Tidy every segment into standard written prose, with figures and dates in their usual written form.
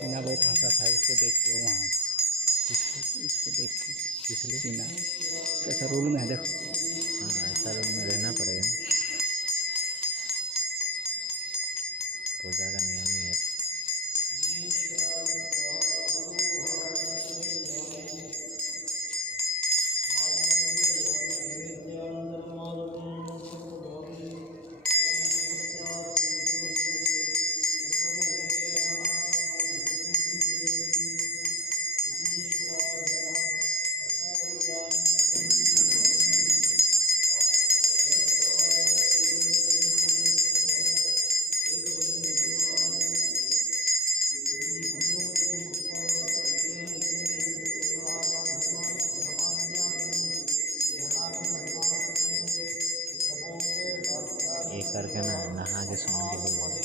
चीना बहुत हंसा था इसको देख के वहाँ, इसको देख के, इसलिए चीना कैसा रूल में है देखो। हाँ, ऐसा रूल में रहना पड़ेगा, पूजा का नियम ही है। ये करके ना नहा के सोने के लिए बोला।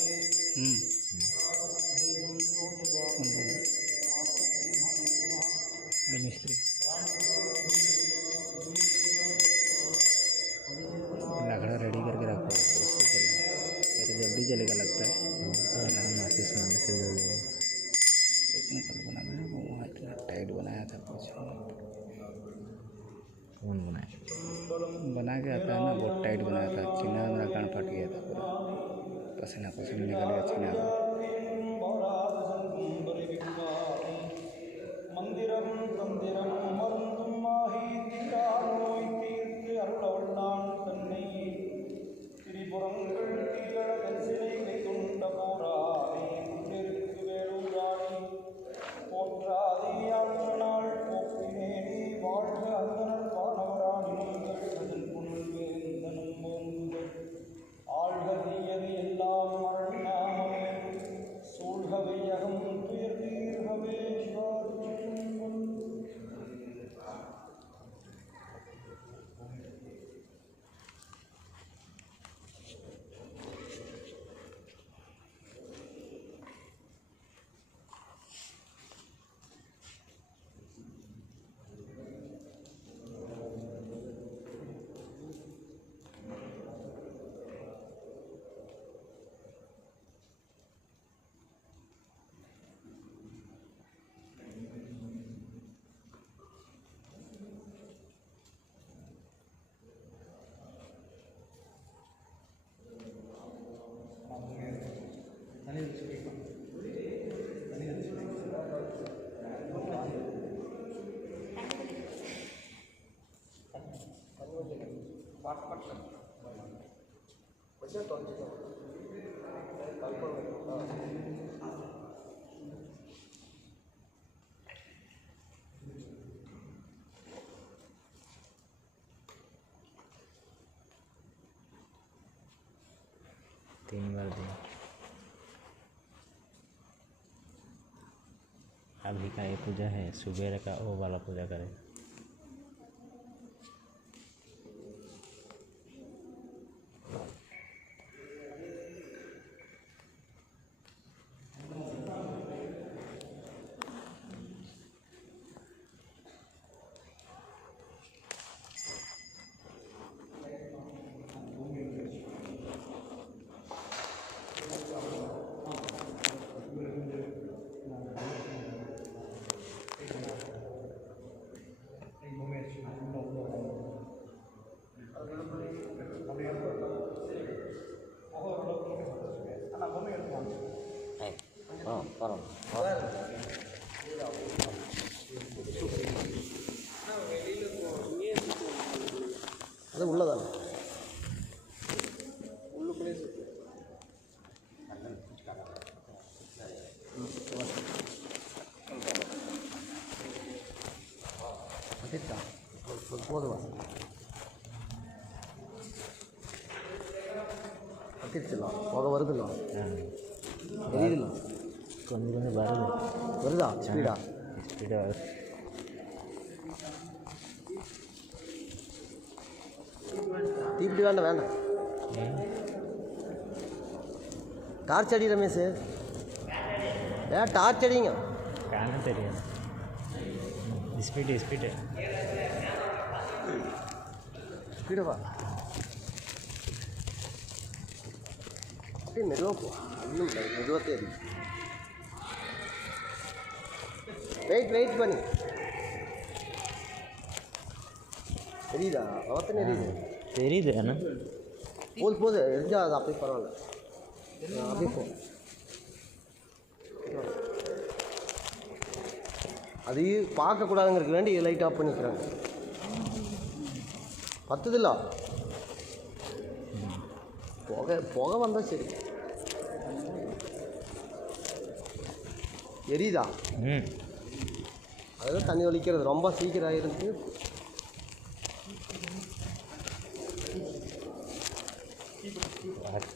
मिस्त्री लाकड़ा रेडी करके रखो, उसको चलना ये तो जल्दी चलेगा लगता है। माचिस मारने से जल्दी लेकिन कल बनाना है वो वहाँ इतना टाइट बनाया था कुछ। कौन बनाए? बना के आता है ना, बहुत टाइट बनाया था। चीना मेरा कान फट गया था पूरा, पसीना पसीना निकल गया चीना का। तीन बार दिन। अभी का ये पूजा है, सुबह का वो वाला पूजा करेगा। அது உள்ளதா போதுவா கத்திரிச்சிடலாம் போக வருதுல்ல தெரியுதுல்ல கொஞ்சம் கொஞ்சம் வருது. வருதா ஸ்பீடா? ஸ்பீடாக வருது. தீப்பிடி வேண்டாம். டார்ச் அடி ரமேஷ். டார்ச் அடிங்க. காண தெரியாது. ஸ்பீடு ஸ்பீடவா? அப்படியே மெதுவாக போ. இன்னும் மெதுவாக தெரியும். வெயிட் பண்ணி தெரியுதா? அவத்தனை தெரியுது அண்ணா. போது எரிஞ்சா அது அப்படியே பரவாயில்ல. அப்படியே போ. அதையும் பார்க்கக்கூடாதுங்கிறதுக்கு வேண்டி லைட் ஆஃப் பண்ணிக்கிறாங்க. பத்துதில்ல புகை வந்தால் சரி. எரியுதா? அதுதான் தண்ணி ஒழிக்கிறது ரொம்ப சீக்கிரம் ஆகிருக்கு.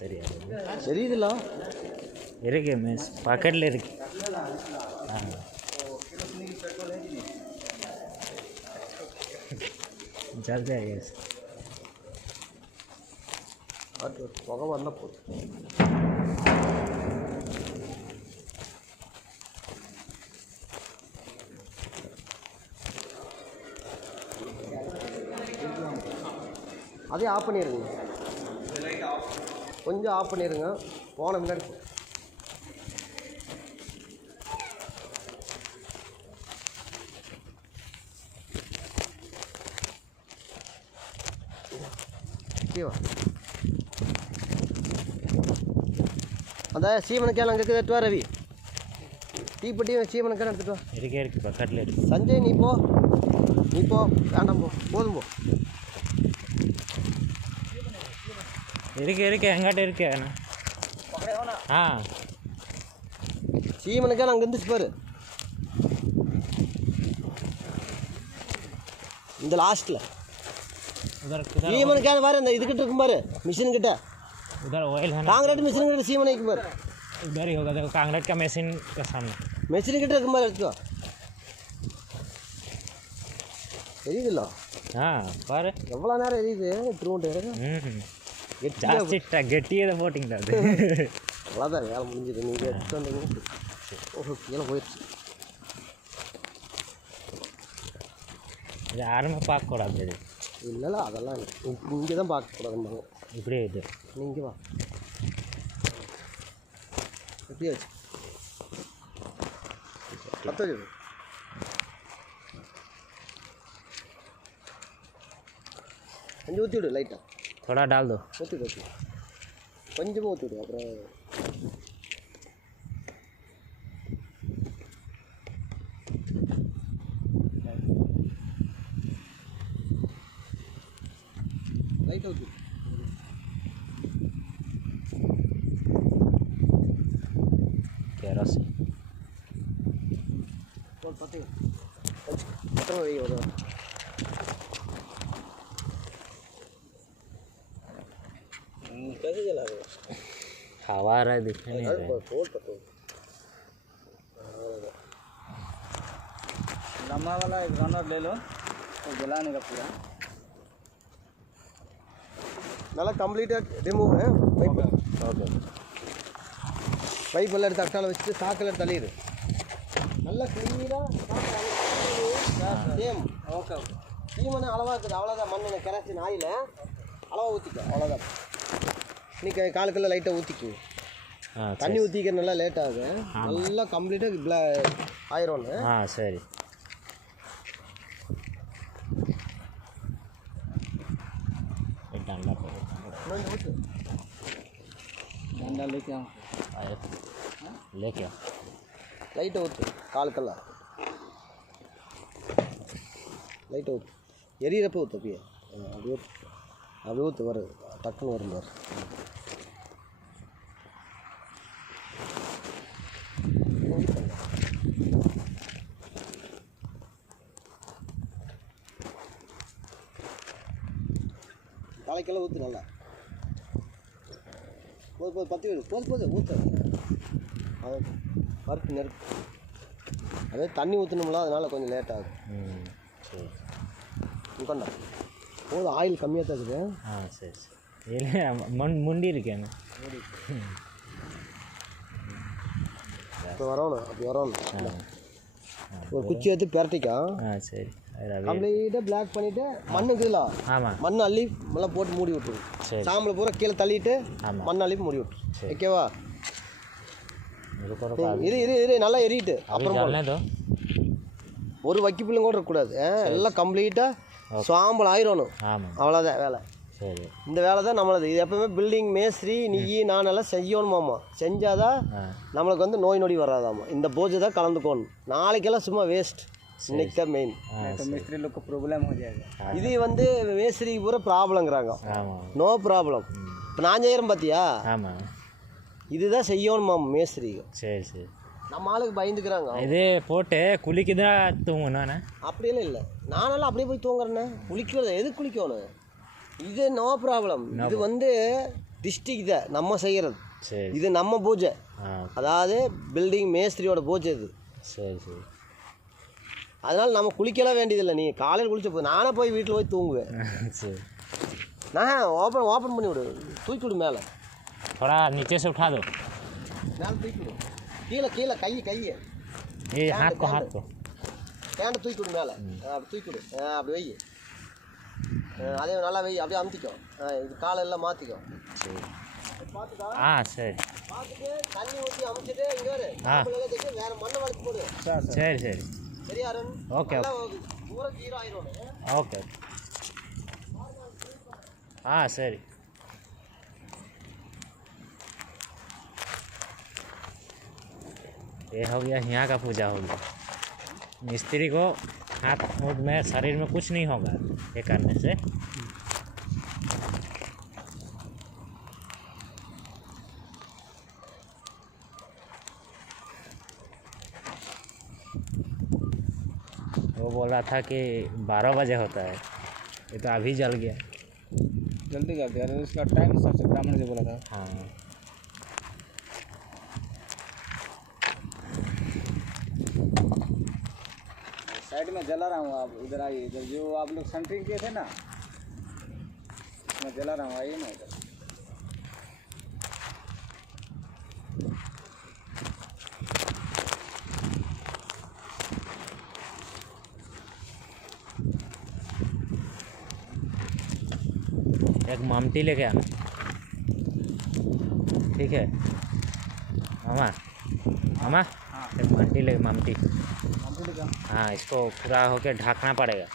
தெரியாது. தெரியுதுல்ல? இருக்கு மிஸ், பக்கத்தில் இருக்கு. ஜல்தி ஆகிடுச்சு. அது புகை வந்தால் போதும். அதே ஆஃப் பண்ணிடுங்க. கொஞ்சம் ஆஃப் பண்ணிடுங்க. போன முன்னாடி அந்த சீமனுக்கேலாம் அங்கே இருக்குது. எடுத்து வா ரவி. தீப்பெட்டியும் சீமனுக்கேலாம் எடுத்துட்டு வா. இருக்கு பக்கத்தில் இருக்கு. சஞ்சய் நீ போ வேண்டாம் போதும் போ. இருக்கு எங்கிட்ட இருக்கு. சீமனுக்கேலாம் அங்கே இருந்துச்சு பாரு. இந்த லாஸ்ட்டில் சீமனுக்கே பாரு. இந்த இதுக்கிட்ட இருக்கும் பாரு, மிஷின்கிட்ட. उधर ऑयल है ना, कांग्रेट मशीन के सीम नहीं पर उधर ही होगा. देखो कांग्रेट का मशीन के सामने मशीन के ट्रक मार इसको தெரியுதுல்ல? பாரு எவ்வளோ நேரம் எரியுது. திரும்ப ஜாஸ்தி கெட்டியதை போட்டிங்களா? அது அவ்வளோதான் வேலை முடிஞ்சுது. நீங்கள் எடுத்து வந்தீங்க. ஓஹோ கீழே போயிடுச்சு. இது யாருமே பார்க்கக்கூடாது. இது இல்லைல்ல அதெல்லாம் இங்கே தான் பார்க்கக்கூடாதும்பாங்க. இப்படியே இது நீங்கள் வா எப்படியா வச்சு பத்து வச்சு கொஞ்சம் ஊற்றி விடு. லைட்டாக थोड़ा डाल दो. ஊற்றி விடு. கொஞ்சமாக ஊற்றி விடு. அப்புறம் லைட்டாக ஊற்றி केरोसिन பார்த்து எத்தனை வை வரும். कैसे जला रहे हो? हवा आ रहा है, दिख नहीं रहा है. लम्बा वाला एक रनर ले लो तो जलाने का पूरा நல்லா கம்ப்ளீட்டாக ரிமூவ் பைப். ஓகே பைப்பெல்லாம் எடுத்து அட்டால வச்சுட்டு சாக்கில் தள்ளிடு. நல்லா க்ளீனாக சேம். ஓகே சீமனை அளவாக இருக்குது. அவ்வளோதான். மண் கெராசின் ஆயில் அளவாக ஊற்றிக்க. அவ்வளோதான். இன்னைக்கு காலுக்கெல்லாம் லைட்டாக ஊற்றிக்கு. தண்ணி ஊற்றிக்க நல்லா லேட் ஆகும். நல்லா கம்ப்ளீட்டாக ஆயிரம்னு. சரி. डंडा लेके लेके லைட்டை ஊற்று. காலுக்கெல்லாம் லைட்டை ஊற்று. எரியறப்ப ஊற்று. அப்படியே அப்படியே அப்படியே ஊற்று. வரும் டக்குன்னு வரும் பாரு. தலைக்கெல்லாம் ஊற்று. நல்லா போது பற்றி விடு. போது ஊற்று. அது வறுத்து நெருப்பு. அதே தண்ணி ஊற்றணும்ல, அதனால் கொஞ்சம் லேட் ஆகும். சரி கொண்டா போதும், ஆயில் கம்மியாக தான் இருக்குது. சரி சரி. இல்லை முண்டி இருக்கேன். இப்போ வரணும், அப்படி வரணும். ஒரு குச்சி எடுத்து பிரட்டிக்கா. சரி. கம்ப்ளீட்டாக பிளாக் பண்ணிவிட்டு மண் இருக்குதுல்ல, மண் அள்ளி நல்லா போட்டு மூடி விட்டுரு. சாம்பலை பூரா கீழே தள்ளிட்டு மண் அள்ளி மூடி விட்டுரு. ஓகேவா? இரு நல்லா எரியிட்டு அப்புறம் ஒரு வக்கிப்பிள்ளும் கூட இருக்கக்கூடாது. எல்லாம் கம்ப்ளீட்டாக சாம்பல் ஆயிரணும். அவ்வளோதான் வேலை. சரி, இந்த வேலை தான் நம்மளது. இது எப்பவுமே பில்டிங் மேஸ்திரி நீ நானெல்லாம் செய்யணுமாம்மா. செஞ்சாதான் நம்மளுக்கு வந்து நோய் நொடி வராதாம்மா. இந்த பூஜை தான் கலந்துக்கணும். நாளைக்கெல்லாம் சும்மா வேஸ்ட். இன்னைக்கு தான் மெயின். मिस्त्री लोग को प्रॉब्लम हो जाएगा. இது வந்து மேஸ்திரிக்கு பூரா ப்ராப்ளங்கிறாங்க. No problem. இப்போ நான் செய்கிறேன் பார்த்தியா, இதுதான் செய்யணுமாம் மேஸ்திரிக்கு. சரி சரி. நம்ம ஆளுக்கு பயந்துக்கிறாங்க. இது போட்டு குளிக்கு தான் தூங்கணும்ண்ணே. அப்படியெல்லாம் இல்லை, நானெல்லாம் அப்படியே போய் தூங்குறேண்ணே. குளிக்கிறது எது குளிக்கணும்? இது நோ ப்ராப்ளம். இது வந்து டிஸ்ட்ரிக் தான் நம்ம செய்கிறது. இது நம்ம பூஜை, அதாவது பில்டிங் மேஸ்திரியோட பூஜை இது. சரி சரி. அதனால் நம்ம குளிக்கலாம் வேண்டியதில்லை. நீ காலையில் குளிச்ச போய் நானே போய் வீட்டில் போய் தூங்குவேன். சரி. நான் ஓப்பன் பண்ணி விடு, தூக்கி விடு மேலே. थोड़ा नीचे से उठा दो. மேலே தூக்கி விடு. கீழே கையை ये हाथ को கேண்டை தூக்கி விடு மேலே. அப்படி தூக்கி விடு. அப்படி வை. அதே நல்லா வை. அப்படியே அமுத்திக்கோ. இது காலெல்லாம் மாற்றிக்கோ. சரி. பார்த்துட்டு தண்ணி ஊற்றி அமுச்சிட்டு இங்கே வரு. வேறு மண்ணை வளர்த்து போடு. சரி சரி. சரியா அருண்? ஓகே பூரா ஜீரோ ஆயிரும். ओके. सही. ये हो गया यहाँ का पूजा हो गया. मिस्त्री को हाथ में शरीर में कुछ नहीं होगा ये करने से. वो बोल रहा था कि 12 बजे होता है, ये तो अभी जल गया. जल्दी कर दिया. उसका टाइम सबसे ब्राह्मण से बोला था. साइड में जला रहा हूँ. आप इधर आइए. इधर जो आप लोग सेंटरिंग किए थे ना, मैं जला रहा हूँ. आइए ना इधर. एक मामटी लेके आना. ठीक है मामा. एक मामटी ले. हाँ, इसको पूरा होके ढकना पड़ेगा.